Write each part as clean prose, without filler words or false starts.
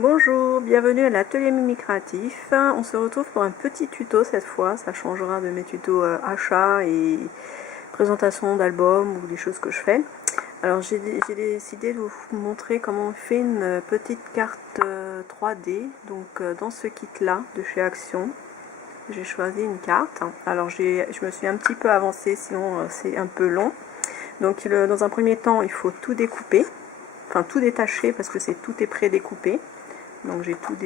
Bonjour, bienvenue à l'atelier Mimi Créatif. On se retrouve pour un petit tuto cette fois, ça changera de mes tutos achat et présentation d'albums ou des choses que je fais. Alors j'ai décidé de vous montrer comment on fait une petite carte 3D. Donc dans ce kit là de chez Action, j'ai choisi une carte. Alors je me suis un petit peu avancée, sinon c'est un peu long. Donc dans un premier temps il faut tout découper, enfin tout détacher parce que tout est pré-découpé. Donc j'ai tout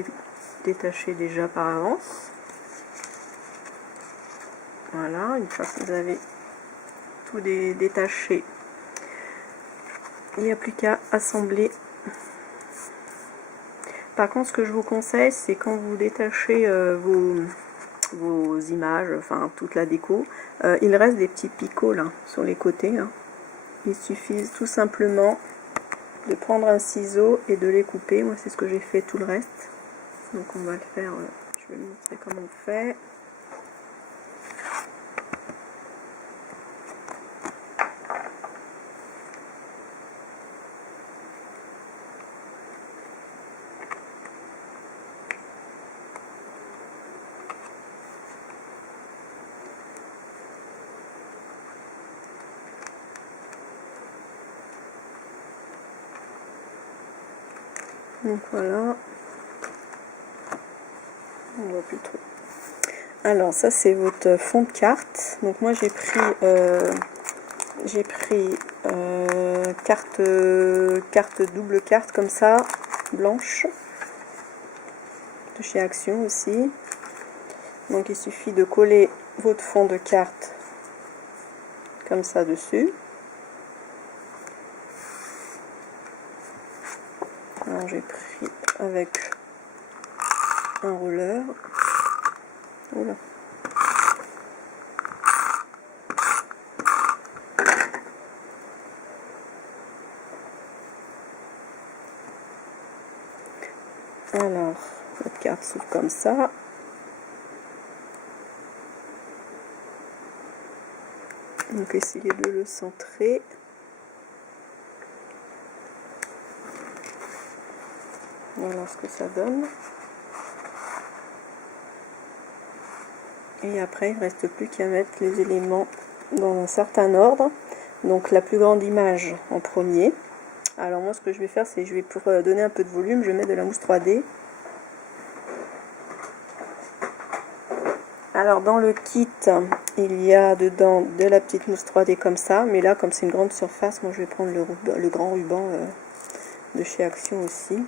détaché déjà par avance. Voilà, une fois que vous avez tout détaché, il n'y a plus qu'à assembler. Par contre, ce que je vous conseille, c'est quand vous détachez vos images, enfin toute la déco, il reste des petits picots là sur les côtés. Là. Il suffit tout simplement de prendre un ciseau et de les couper. Moi, c'est ce que j'ai fait tout le reste. Donc on va le faire, je vais vous montrer comment on fait. Donc voilà, on voit plus trop. Alors ça c'est votre fond de carte. Donc moi j'ai pris double carte comme ça, blanche, de chez Action aussi. Donc il suffit de coller votre fond de carte comme ça dessus. Alors j'ai pris avec un roller. Oula. Alors, votre carte s'ouvre comme ça. Donc essayez de le centrer. Voilà ce que ça donne. Et après, il ne reste plus qu'à mettre les éléments dans un certain ordre. Donc la plus grande image en premier. Alors moi, ce que je vais faire, c'est pour donner un peu de volume, je vais mettre de la mousse 3D. Alors dans le kit, il y a dedans de la petite mousse 3D comme ça. Mais là, comme c'est une grande surface, moi je vais prendre le grand ruban de chez Action aussi.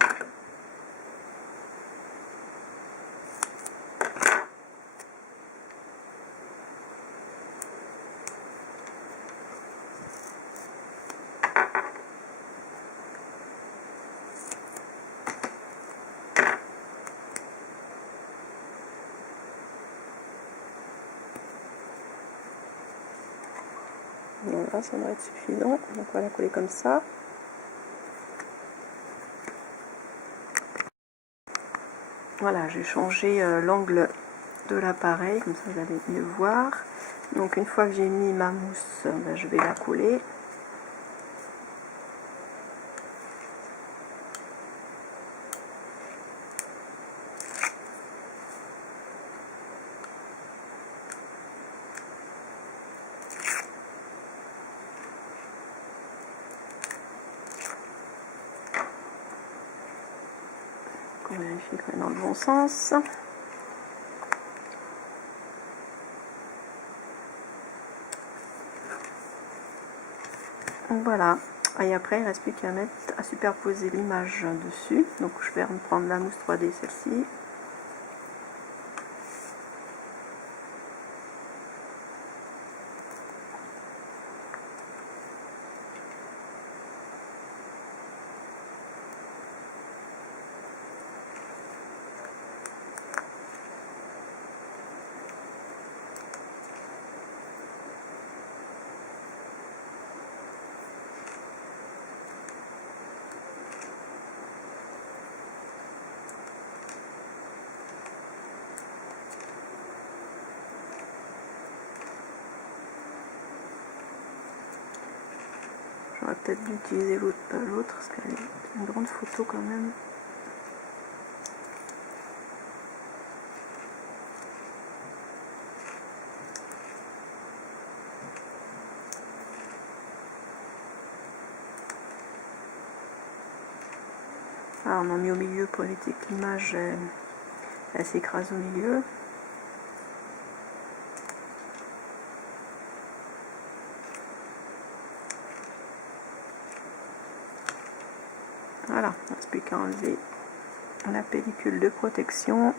Voilà, ça devrait être suffisant. Donc on va la coller comme ça. Voilà, j'ai changé l'angle de l'appareil, comme ça vous allez mieux voir. Donc une fois que j'ai mis ma mousse, je vais la coller. On vérifie qu'on est dans le bon sens. Voilà, et après il ne reste plus qu'à superposer l'image dessus. Donc je vais reprendre la mousse 3D, celle-ci. J'aurais peut-être dû utiliser l'autre parce qu'elle est une grande photo quand même. Ah, on en met au milieu pour éviter que l'image s'écrase au milieu. Voilà, il ne reste plus qu'à enlever la pellicule de protection.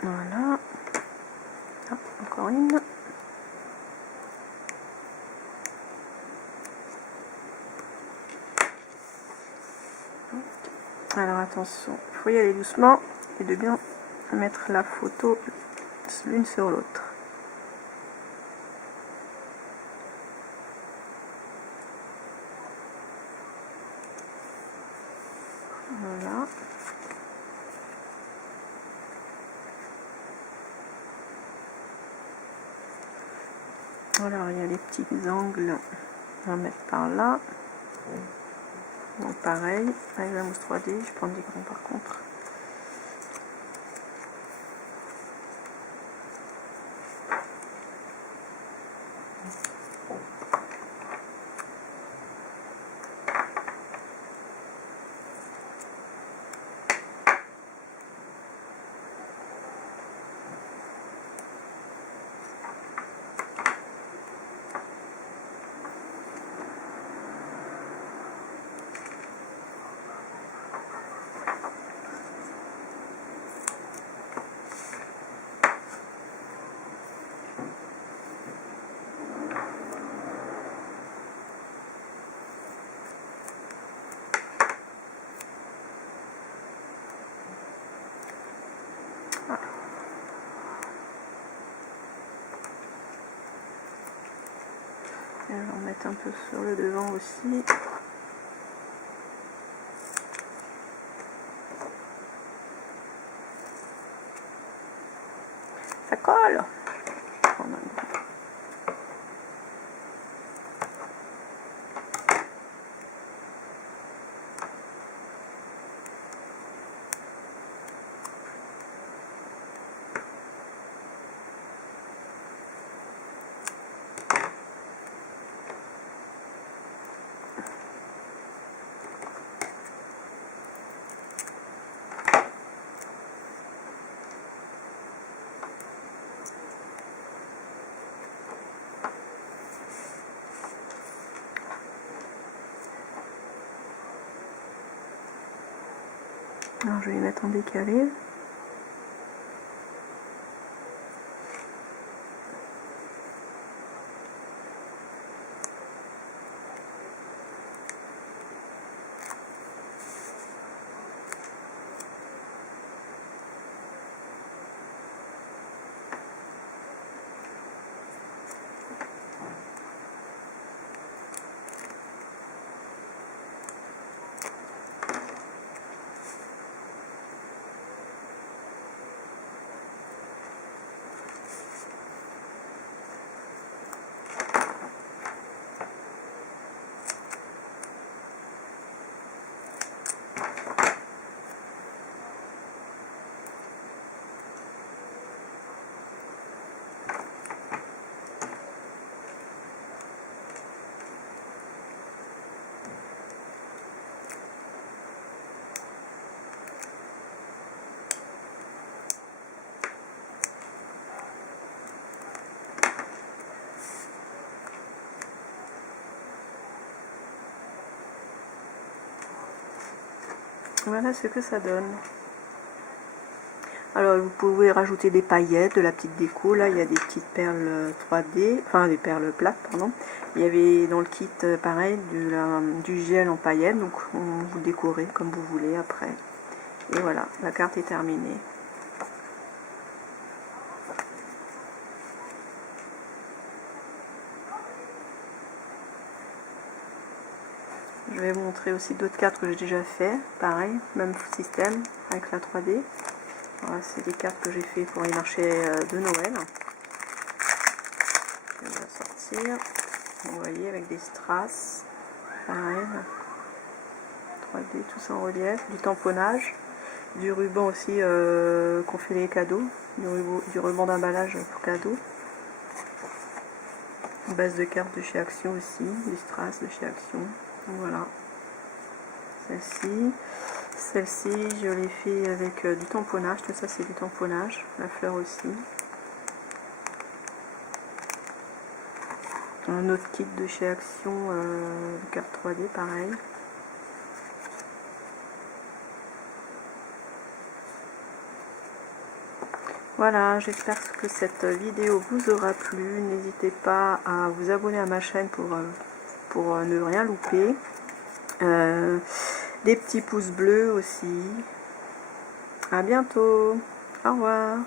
Voilà. Ah, encore une. Alors attention, il faut y aller doucement et de bien mettre la photo l'une sur l'autre. Voilà. Alors il y a les petits angles, on va mettre par là. Donc pareil, avec la mousse 3D, je prends des grands par contre. Et je vais en mettre un peu sur le devant aussi. Ça colle. Alors je vais les mettre en décalé. Voilà ce que ça donne. Alors vous pouvez rajouter des paillettes, de la petite déco. Là il y a des petites perles 3D, enfin des perles plates pardon. Il y avait dans le kit pareil du gel en paillettes, donc vous décorez comme vous voulez après. Et voilà, la carte est terminée. Je vais vous montrer aussi d'autres cartes que j'ai déjà fait, pareil, même système avec la 3D. Voilà, c'est des cartes que j'ai fait pour les marchés de Noël. Je vais la sortir. Vous voyez, avec des strass, pareil, 3D, tout ça en relief, du tamponnage, du ruban aussi qu'on fait les cadeaux, du ruban d'emballage pour cadeaux. Une base de cartes de chez Action aussi, des strass de chez Action. Voilà. Celle-ci, je l'ai fait avec du tamponnage, tout ça c'est du tamponnage, la fleur aussi. Un autre kit de chez Action, de carte 3D, pareil. Voilà, j'espère que cette vidéo vous aura plu. N'hésitez pas à vous abonner à ma chaîne pour ne rien louper. Des petits pouces bleus aussi. À bientôt. Au revoir.